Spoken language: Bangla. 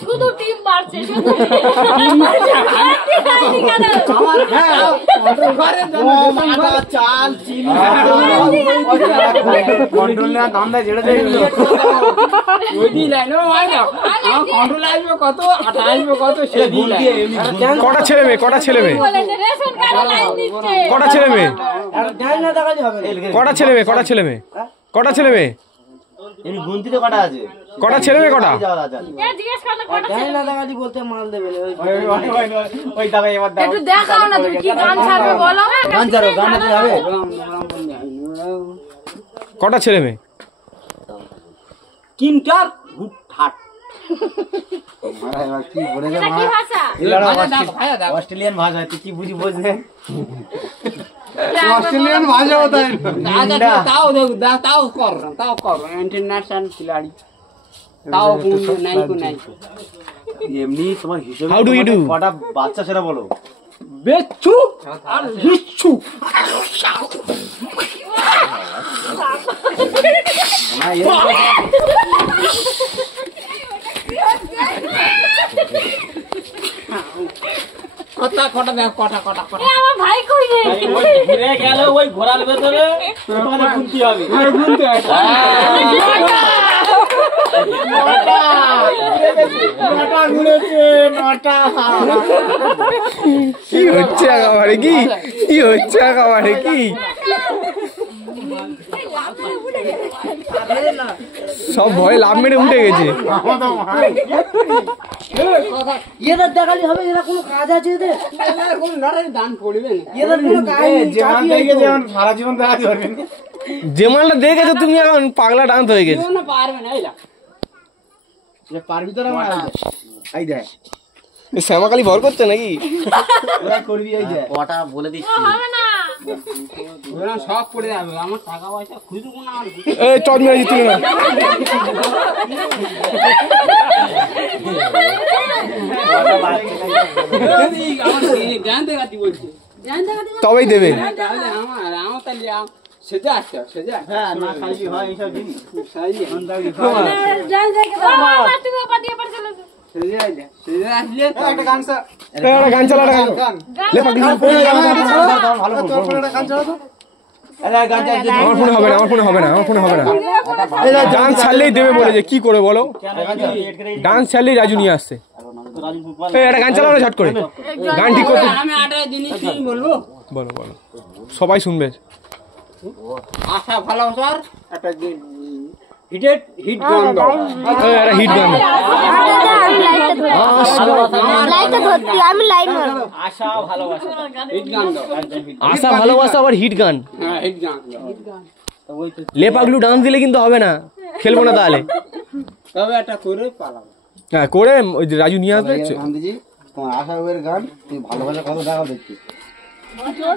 শুধু টিম মারছে শুধু টিম মারছে আমার ঘরে আটা চাল চিনি কন্ট্রোল না দামটা ছেড়ে দেই ওই দি লাইনো আইনা আমার কন্ট্রোল আসবে কত আটা আসবে কত সে দিল কটা ছেলে মেয়ে কটা ছেলে মেয়ে রেশন কার্ড লাইন দিচ্ছে কটা ছেলে মেয়ে জানি না দেখালি হবে কটা ছেলে মেয়ে কটা ছেলে মেয়ে কটা ছেলে মেয়ে এর গুনতিতে কটা আছে কটা ছেলে মেয়ে কটা এ জিজ্ঞেস করলে কটা জানি না দেখালি বলতে মাল দেবে ওই দাদা এবার দাও একটু দেখাও না তুমি কি গান ছাড়বে বলো গান ছাড়ো গান যাবে কটা ছেলে মেয়ে কিনটার হুটহাট কি বলেছে কি ভাষা অস্ট্রেলিয়ান ভাষা তুই কি বুঝি বুঝলে ऑस्ट्रेलियन भाषा होता है ताओ कर इंटरनेशनल खिलाड़ी ताओ नहीं को नहीं এমনি তোমার হিসাবে How do you do? কটা বাচ্চা সেটা বলো बेचू और हिचू কটা কটা দেখ কটা কটা কটা এ আমার ভাই কই রে ওই ঘুরে গেল ওই ঘোড়ার ভেতরে তোমাকে গুনতে হবে গুনতে হয় নটা ঘুরেছে নটা কি হচ্ছে একেবারে কি হচ্ছে একেবারে কি সব ভয় লাভ মেরে উঠে গেছে এদের দেখালি হবে এরা কোনো কাজ আছে এদের কোন লড়াই দান পড়বে না এদের কোনো কাজ নেই जेवन देखे जेवन सारा जीवन দেখা করবেন যে মালটা দেখেছো তুমি এখন পাগলা ডান্স হয়ে গেছে না পারবে না এলা ये পারবি তো না আই দে শ্যামাকালী ভর করতে নাকি ওরা করবি এই দে কটা বলে দিচ্ছি হবে না ওরা সব পড়ে যাবে আমার টাকা পয়সা খুঁজবো না আর এই চট মেরে জিতলি না আমার জানতে গাতি বলছে জানতে পারি তবেই দেবে তাহলে আমার তাহলে সেজে আসছে সেজে হ্যাঁ না খাইবি হয় এইসব জিনিস সাইজে জান যাই কে বাবা তুমি পাঠিয়ে পড়ছিল সেজে আইলে সেজে আসলে একটা গান স্যার একটা গান চালা একটা গান লে পাগলি ভালো তোর ফোনে একটা গান চালাও তো আমার ফোনে হবে না আমার ফোনে হবে না আমার ফোনে হবে না ডান্স ছাড়লেই দেবে বলেছে কি করে বলো ডান্স ছাড়লেই রাজু নিয়ে আসছে এই একটা গান চালাও না ঝট করে গান ঠিক করতে আমি আটা জিনিস কি বলবো বলো বলো সবাই শুনবে আশা ভালোবাসার একটা হিট গান দাও এই একটা হিট গান লাইটটা ধরতি আমি লাইন মারব আশা ভালোবাসা হিট গান দাও আশা ভালোবাসা আবার হিট গান হ্যাঁ হিট গান লে পাগলু ডান্স দিলে কিন্তু হবে না খেলবো না তাহলে তবে একটা করে পালাবো হ্যাঁ করে ওই যে রাজু নিয়ে আসবে গান্ধীজি তোমার আশা ওর গান তুই ভালোবাসা কত দেখাও দেখছি